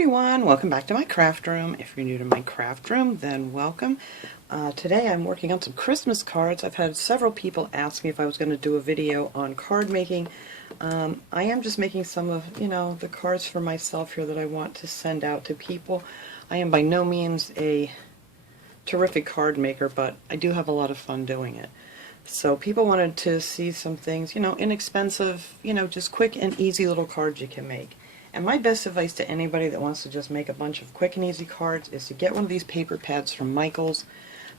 everyone, welcome back to my craft room. If you're new to my craft room, then welcome. Today I'm working on some Christmas cards. I've had several people ask me if I was going to do a video on card making. I am just making some of, the cards for myself here that I want to send out to people. I am by no means a terrific card maker, but I do have a lot of fun doing it. So people wanted to see some things, inexpensive, just quick and easy little cards you can make. And my best advice to anybody that wants to just make a bunch of quick and easy cards is to get one of these paper pads from Michaels.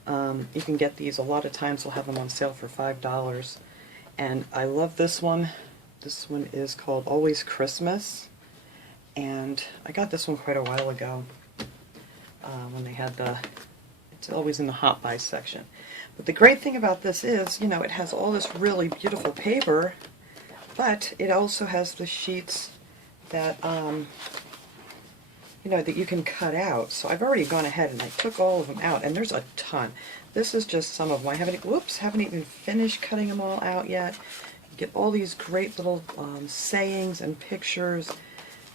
You can get these a lot of times, they'll have them on sale for $5. And I love this one. This one is called Always Christmas. And I got this one quite a while ago when they had it's always in the Hot Buy section. But the great thing about this is, it has all this really beautiful paper, but it also has the sheets that that you can cut out. So I've already gone ahead and I took all of them out, and there's a ton. This is just some of them. I haven't even finished cutting them all out yet. You get all these great little sayings and pictures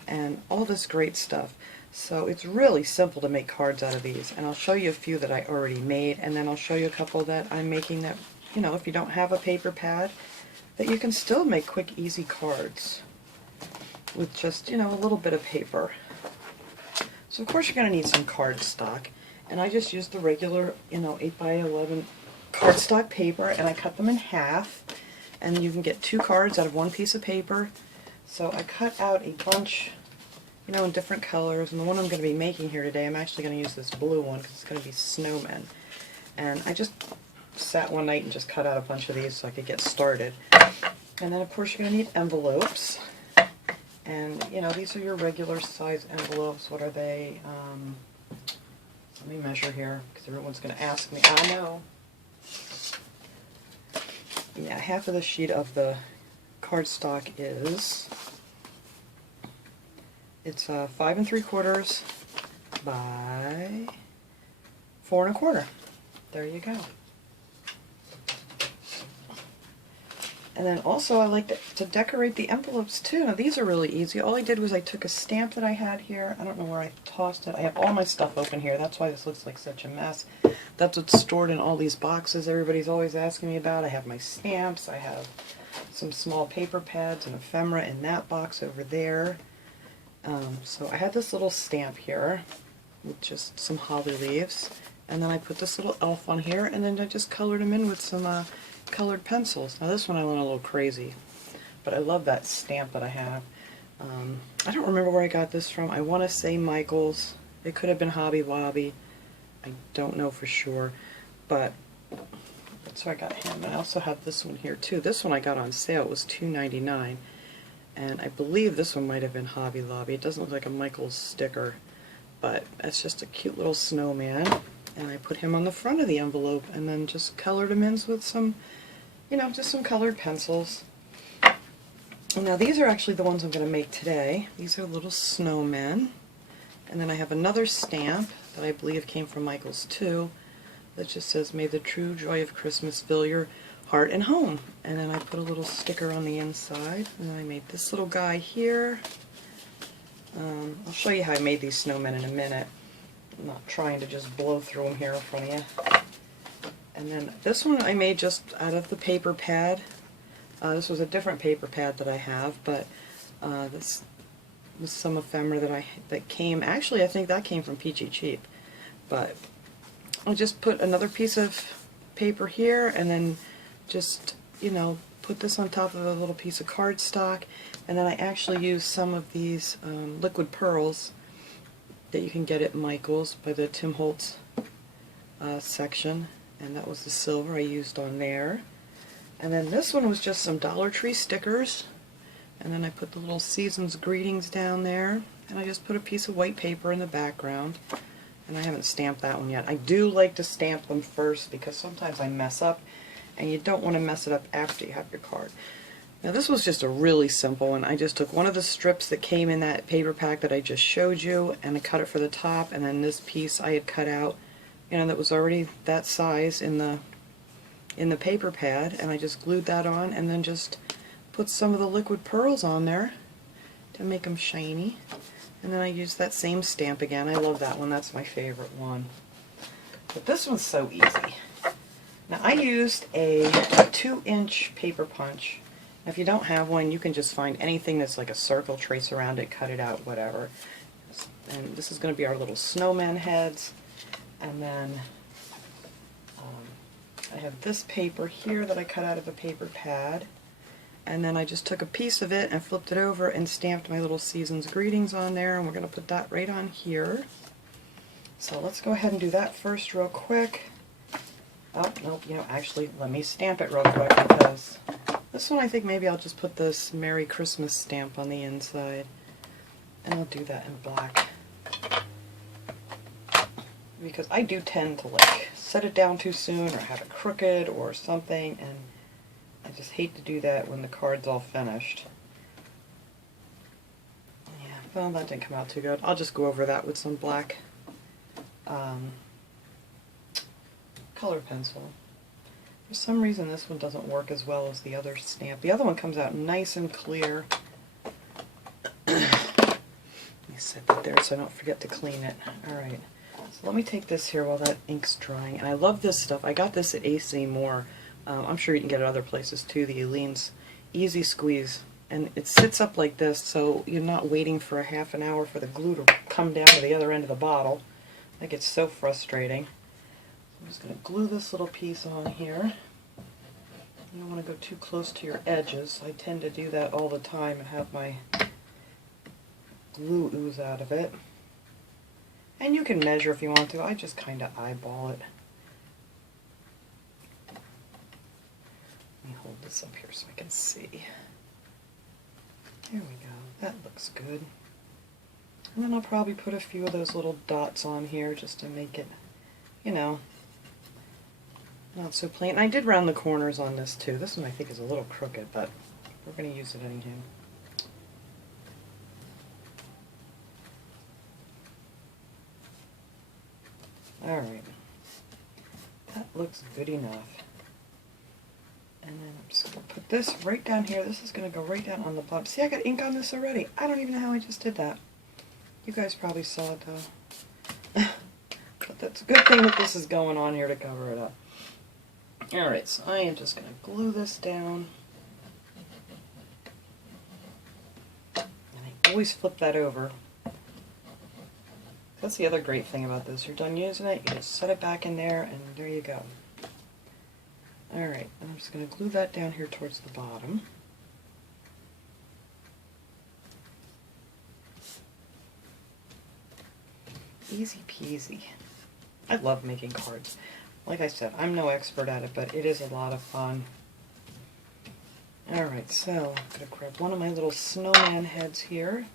and all this great stuff. So it's really simple to make cards out of these, and I'll show you a few that I already made, and then I'll show you a couple that I'm making that, if you don't have a paper pad, that you can still make quick, easy cards with just, a little bit of paper. So of course you're going to need some cardstock, and I just used the regular, 8x11 cardstock paper, and I cut them in half, and you can get 2 cards out of 1 piece of paper. So I cut out a bunch, in different colors, and the one I'm going to be making here today, I'm actually going to use this blue one because it's going to be snowmen. And I just sat one night and just cut out a bunch of these so I could get started. And then of course you're going to need envelopes. And, these are your regular size envelopes. What are they? Let me measure here, because everyone's going to ask me. I know. Yeah, half of the sheet of the cardstock is, it's 5 3/4 by 4 1/4. There you go. And then also I like to decorate the envelopes too. Now these are really easy. All I did was I took a stamp that I had here. I don't know where I tossed it. I have all my stuff open here. That's why this looks like such a mess. That's what's stored in all these boxes everybody's always asking me about. I have my stamps. I have some small paper pads and ephemera in that box over there. So I had this little stamp here with just some holly leaves. And then I put this little elf on here, and then I just colored him in with some colored pencils. Now this one I went a little crazy, but I love that stamp that I have. I don't remember where I got this from. I want to say Michaels. It could have been Hobby Lobby. I don't know for sure, but so I got him. And I also have this one here too. This one I got on sale. It was $2.99, and I believe this one might have been Hobby Lobby. It doesn't look like a Michaels sticker, but it's just a cute little snowman. And I put him on the front of the envelope and then just colored him in with some, just some colored pencils. Now these are actually the ones I'm going to make today. These are little snowmen. And then I have another stamp that I believe came from Michaels too, that just says, "May the true joy of Christmas fill your heart and home." And then I put a little sticker on the inside. And then I made this little guy here. I'll show you how I made these snowmen in a minute. I'm not trying to just blow through them here in front of you. And then this one I made just out of the paper pad. This was a different paper pad that I have, but this was some ephemera that came. Actually, I think that came from Peachy Cheap. But I just put another piece of paper here, and then just put this on top of a little piece of cardstock, and then I actually used some of these liquid pearls that you can get at Michaels by the Tim Holtz section, and that was the silver I used on there. And then this one was just some Dollar Tree stickers, and then I put the little season's greetings down there, and I just put a piece of white paper in the background, and I haven't stamped that one yet. I do like to stamp them first because sometimes I mess up, and you don't want to mess it up after you have your card. Now this was just a really simple one. I just took one of the strips that came in that paper pack that I just showed you, and I cut it for the top, and then this piece I had cut out, that was already that size in the paper pad, and I just glued that on, and then just put some of the liquid pearls on there to make them shiny. And then I use that same stamp again. I love that one. That's my favorite one. But this one's so easy. Now I used a 2-inch paper punch. Now, if you don't have one, you can just find anything that's like a circle, trace around it, cut it out, whatever. And this is going to be our little snowman heads. And then I have this paper here that I cut out of a paper pad. And then I just took a piece of it and flipped it over and stamped my little season's greetings on there, and we're going to put that right on here. So let's go ahead and do that first real quick. Oh, nope, you know, actually, let me stamp it real quick, because this one I think maybe I'll just put this Merry Christmas stamp on the inside. And I'll do that in black. Because I do tend to like set it down too soon or have it crooked or something, and I just hate to do that when the card's all finished. Yeah, well, that didn't come out too good. I'll just go over that with some black color pencil. For some reason this one doesn't work as well as the other stamp. The other one comes out nice and clear. Let me set that there so I don't forget to clean it. Alright, so let me take this here while that ink's drying. And I love this stuff. I got this at AC Moore. I'm sure you can get it other places too, the Aleene's Easy Squeeze. And it sits up like this, so you're not waiting for a half an hour for the glue to come down to the other end of the bottle. That gets so frustrating. I'm just going to glue this little piece on here. You don't want to go too close to your edges. I tend to do that all the time and have my glue ooze out of it. And you can measure if you want to. I just kind of eyeball it. Let me hold this up here so I can see. There we go. That looks good. And then I'll probably put a few of those little dots on here just to make it, you know, not so plain. And I did round the corners on this too. This one I think is a little crooked, but we're going to use it anyhow. Alright. That looks good enough. And then I'm just going to put this right down here. This is going to go right down on the bottom. See, I got ink on this already. I don't even know how I just did that. You guys probably saw it though. But that's a good thing that this is going on here to cover it up. Alright, so I am just going to glue this down. And I always flip that over. That's the other great thing about this. You're done using it, you just set it back in there, and there you go. Alright, and I'm just going to glue that down here towards the bottom. Easy peasy. I love making cards. Like I said, I'm no expert at it, but it is a lot of fun. Alright, so I'm going to grab one of my little snowman heads here.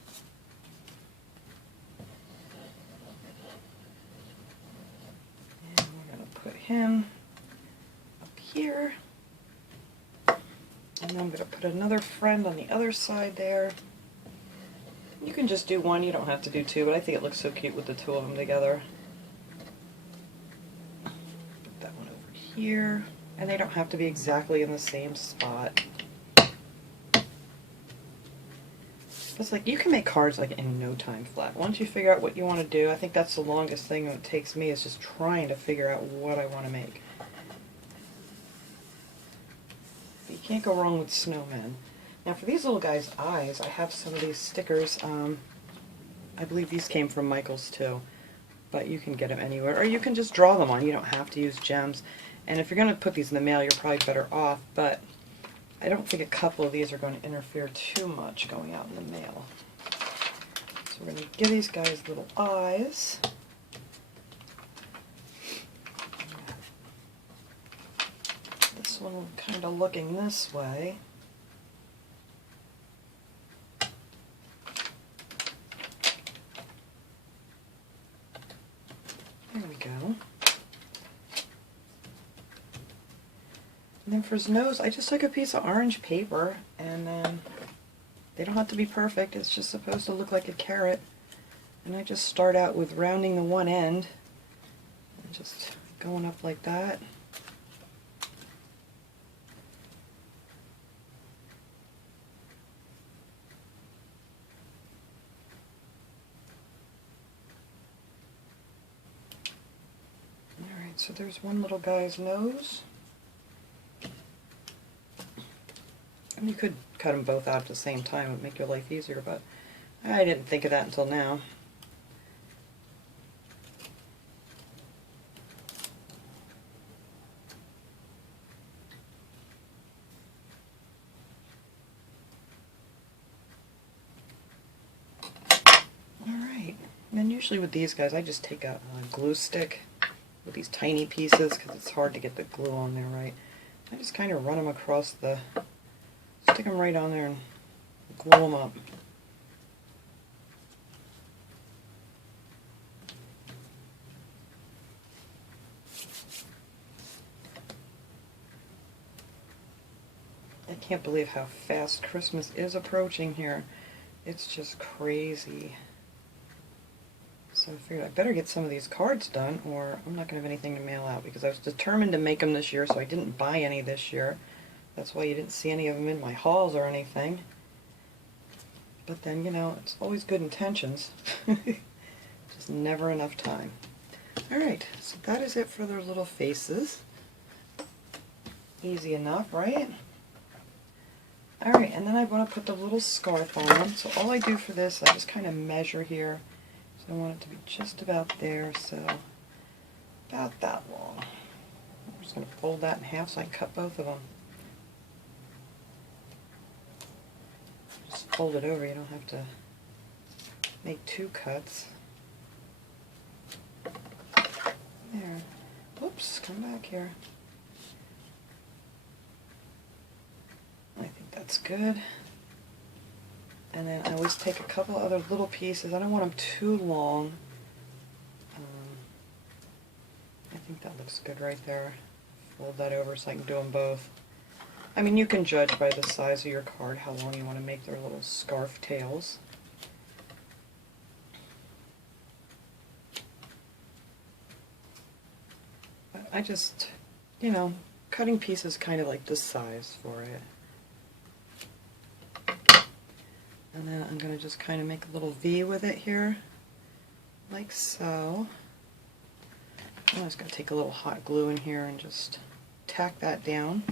And we're going to put him up here. And then I'm going to put another friend on the other side there. You can just do one, you don't have to do two, but I think it looks so cute with the two of them together. Put that one over here, and they don't have to be exactly in the same spot. It's like, you can make cards like in no time flat. Once you figure out what you want to do, I think that's the longest thing that it takes me, is just trying to figure out what I want to make. But you can't go wrong with snowmen. Now for these little guys' eyes, I have some of these stickers. I believe these came from Michael's too, but you can get them anywhere. Or you can just draw them on. You don't have to use gems. And if you're going to put these in the mail, you're probably better off, but I don't think a couple of these are going to interfere too much going out in the mail. So we're going to give these guys little eyes. This one kind of looking this way. There we go. And then for his nose, I just took a piece of orange paper, and then they don't have to be perfect, it's just supposed to look like a carrot. And I just start out with rounding the one end, and just going up like that. so there's one little guy's nose. And you could cut them both out at the same time, it would make your life easier, but I didn't think of that until now. Alright, and then usually with these guys I just take a glue stick with these tiny pieces because it's hard to get the glue on there right. I just kind of run them across the, stick them right on there and glue them up. I can't believe how fast Christmas is approaching here. It's just crazy. So I figured I better get some of these cards done or I'm not going to have anything to mail out because I was determined to make them this year, so I didn't buy any this year. That's why you didn't see any of them in my hauls or anything. But then, you know, it's always good intentions. Just never enough time. Alright, so that is it for their little faces. Easy enough, right? Alright, and then I want to put the little scarf on them. So all I do for this, I just kind of measure here. So I want it to be just about there, so about that long. I'm just going to fold that in half so I can cut both of them. Just fold it over, you don't have to make two cuts. There. Whoops, come back here. I think that's good. And then I always take a couple other little pieces. I don't want them too long. I think that looks good right there. Fold that over so I can do them both. I mean, you can judge by the size of your card how long you want to make their little scarf tails. But I just, you know, cutting pieces kind of like this size for it. And then I'm going to just kind of make a little V with it here, like so. I'm just going to take a little hot glue in here and just tack that down.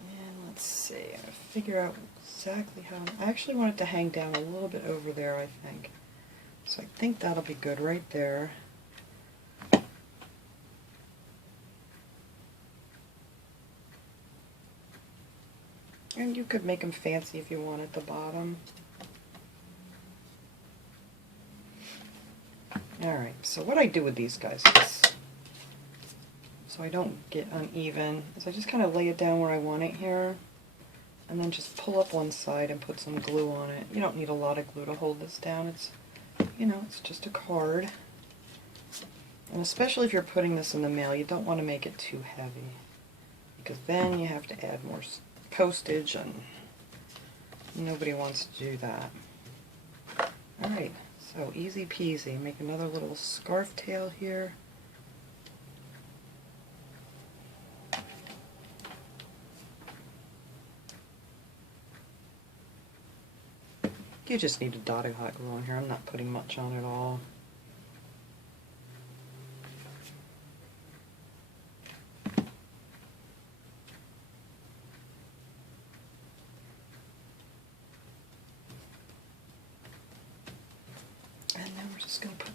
And let's see, I'm going to figure out exactly how, I actually want it to hang down a little bit over there, I think. So I think that'll be good right there. And you could make them fancy if you want at the bottom. Alright, so what I do with these guys is, so I don't get uneven, is I just kind of lay it down where I want it here, and then just pull up one side and put some glue on it. You don't need a lot of glue to hold this down. It's, you know, it's just a card. And especially if you're putting this in the mail, you don't want to make it too heavy, because then you have to add more postage, and nobody wants to do that. Alright, so easy peasy. Make another little scarf tail here. You just need a dot of hot glue on here. I'm not putting much on at all.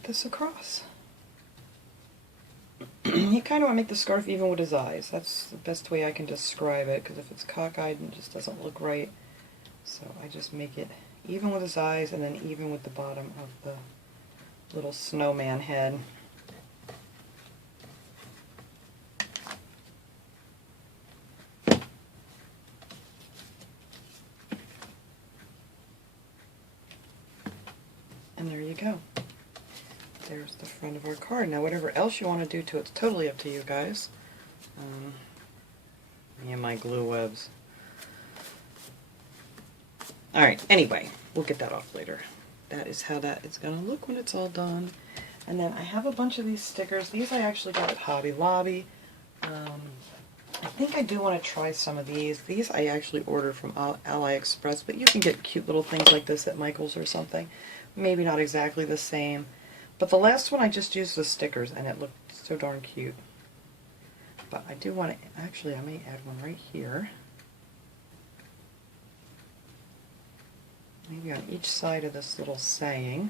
This across. You kind of want to make the scarf even with his eyes. That's the best way I can describe it, because if it's cockeyed, it just doesn't look right. So I just make it even with his eyes and then even with the bottom of the little snowman head. And there you go. There's the front of our card. Now whatever else you want to do to it, it's totally up to you guys. Me and my glue webs. Alright, anyway, we'll get that off later. That is how that is going to look when it's all done. And then I have a bunch of these stickers. These I actually got at Hobby Lobby. I think I do want to try some of these. These I actually ordered from AliExpress, but you can get cute little things like this at Michael's or something. Maybe not exactly the same. But the last one I just used the stickers and it looked so darn cute. But I do want to, actually I may add one right here. Maybe on each side of this little saying.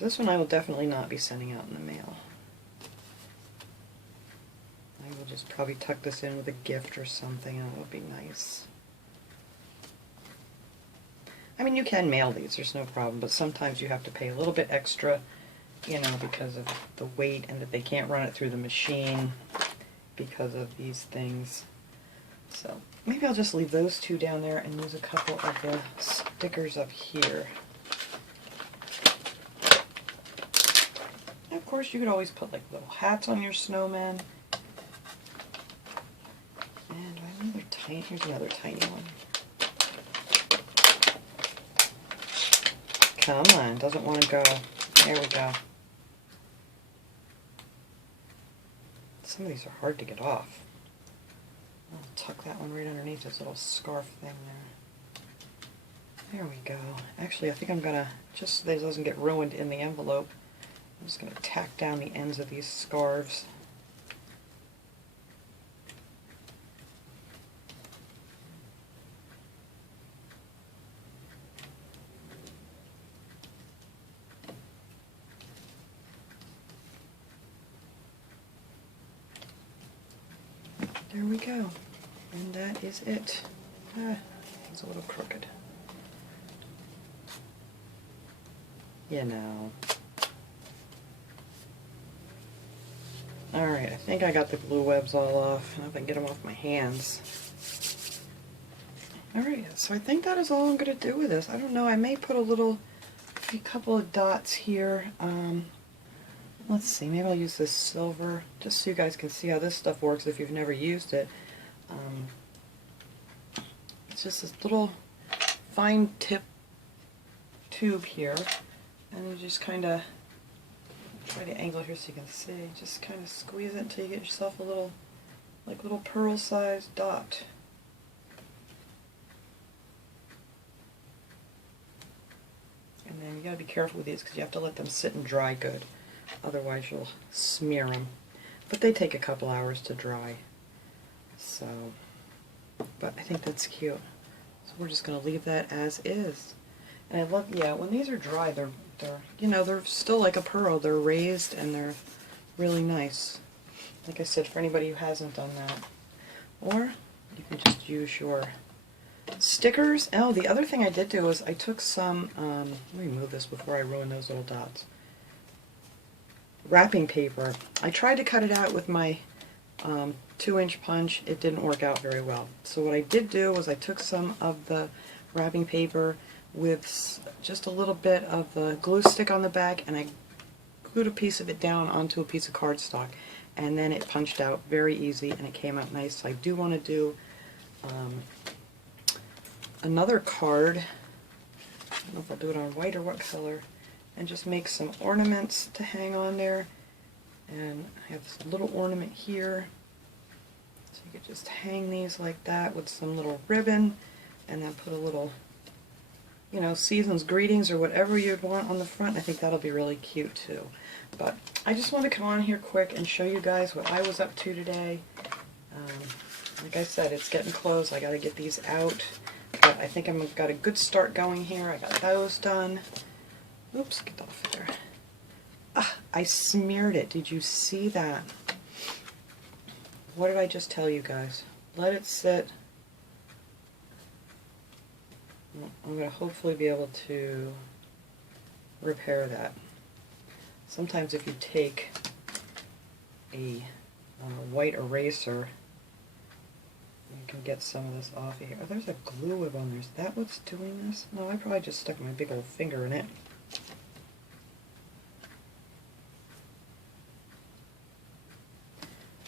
This one I will definitely not be sending out in the mail. I will just probably tuck this in with a gift or something and it will be nice. I mean, you can mail these, there's no problem, but sometimes you have to pay a little bit extra, you know, because of the weight and that they can't run it through the machine because of these things. So maybe I'll just leave those two down there and use a couple of the stickers up here. Of course, you could always put like little hats on your snowman. And another tiny, here's another tiny one. Come on, doesn't want to go. There we go. Some of these are hard to get off. I'll tuck that one right underneath this little scarf thing there. There we go. Actually, I think I'm gonna, just so that it doesn't get ruined in the envelope, I'm just going to tack down the ends of these scarves. There we go. And that is it. It's a little crooked. You know. Alright, I think I got the glue webs all off. I hope I can get them off my hands. Alright, so I think that is all I'm going to do with this. I don't know, I may put a couple of dots here. Let's see, maybe I'll use this silver, just so you guys can see how this stuff works if you've never used it. It's just this little fine tip tube here, and you just kind of try to angle it here so you can see. Just kind of squeeze it until you get yourself a little, like little pearl-sized dot. And then you gotta be careful with these because you have to let them sit and dry good. Otherwise you'll smear them. But they take a couple hours to dry. So, but I think that's cute. So we're just gonna leave that as is. And I love, yeah, when these are dry, they're you know, they're still like a pearl. They're raised and they're really nice. Like I said, for anybody who hasn't done that. Or you can just use your stickers. Oh, the other thing I did do is I took some, let me move this before I ruin those little dots. Wrapping paper. I tried to cut it out with my 2-inch punch. It didn't work out very well. So what I did do was I took some of the wrapping paper with just a little bit of the glue stick on the back, and I glued a piece of it down onto a piece of cardstock, and then it punched out very easy and it came out nice. So I do want to do another card. I don't know if I'll do it on white or what color, and just make some ornaments to hang on there. And I have this little ornament here, so you could just hang these like that with some little ribbon, and then put a little, you know, season's greetings or whatever you'd want on the front. I think that'll be really cute too. But I just want to come on here quick and show you guys what I was up to today. Like I said, it's getting close. I got to get these out. But I think I've got a good start going here. I got those done. Oops, get off there. Ah, I smeared it. Did you see that? What did I just tell you guys? Let it sit. I'm going to hopefully be able to repair that. Sometimes if you take a white eraser, you can get some of this off of here. Oh, there's a glue web on there. Is that what's doing this? No, I probably just stuck my big old finger in it.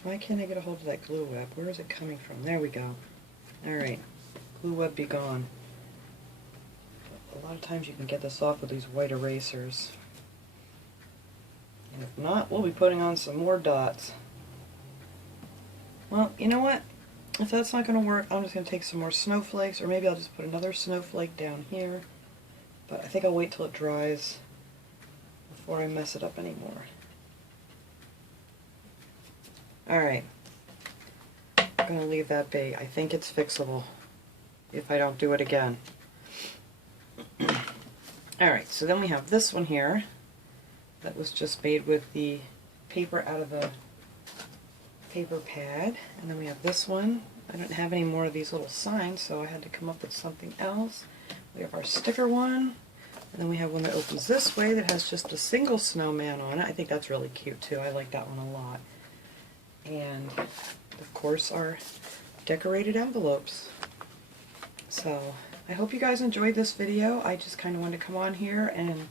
Why can't I get a hold of that glue web? Where is it coming from? There we go. Alright. Glue web be gone. A lot of times you can get this off with these white erasers. And if not, we'll be putting on some more dots. Well, you know what? if that's not going to work, I'm just going to take some more snowflakes, or maybe I'll just put another snowflake down here. But I think I'll wait till it dries before I mess it up anymore. Alright, I'm going to leave that be. I think it's fixable if I don't do it again. Alright, so then we have this one here that was just made with the paper out of the paper pad. And then we have this one. I don't have any more of these little signs, so I had to come up with something else. We have our sticker one. And then we have one that opens this way that has just a single snowman on it. I think that's really cute too. I like that one a lot. And of course our decorated envelopes. So I hope you guys enjoyed this video. I just kind of wanted to come on here and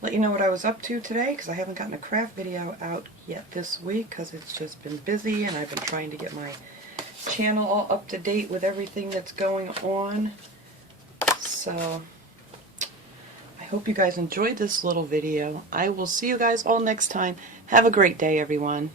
let you know what I was up to today, because I haven't gotten a craft video out yet this week because it's just been busy and I've been trying to get my channel all up to date with everything that's going on. So I hope you guys enjoyed this little video. I will see you guys all next time. Have a great day, everyone.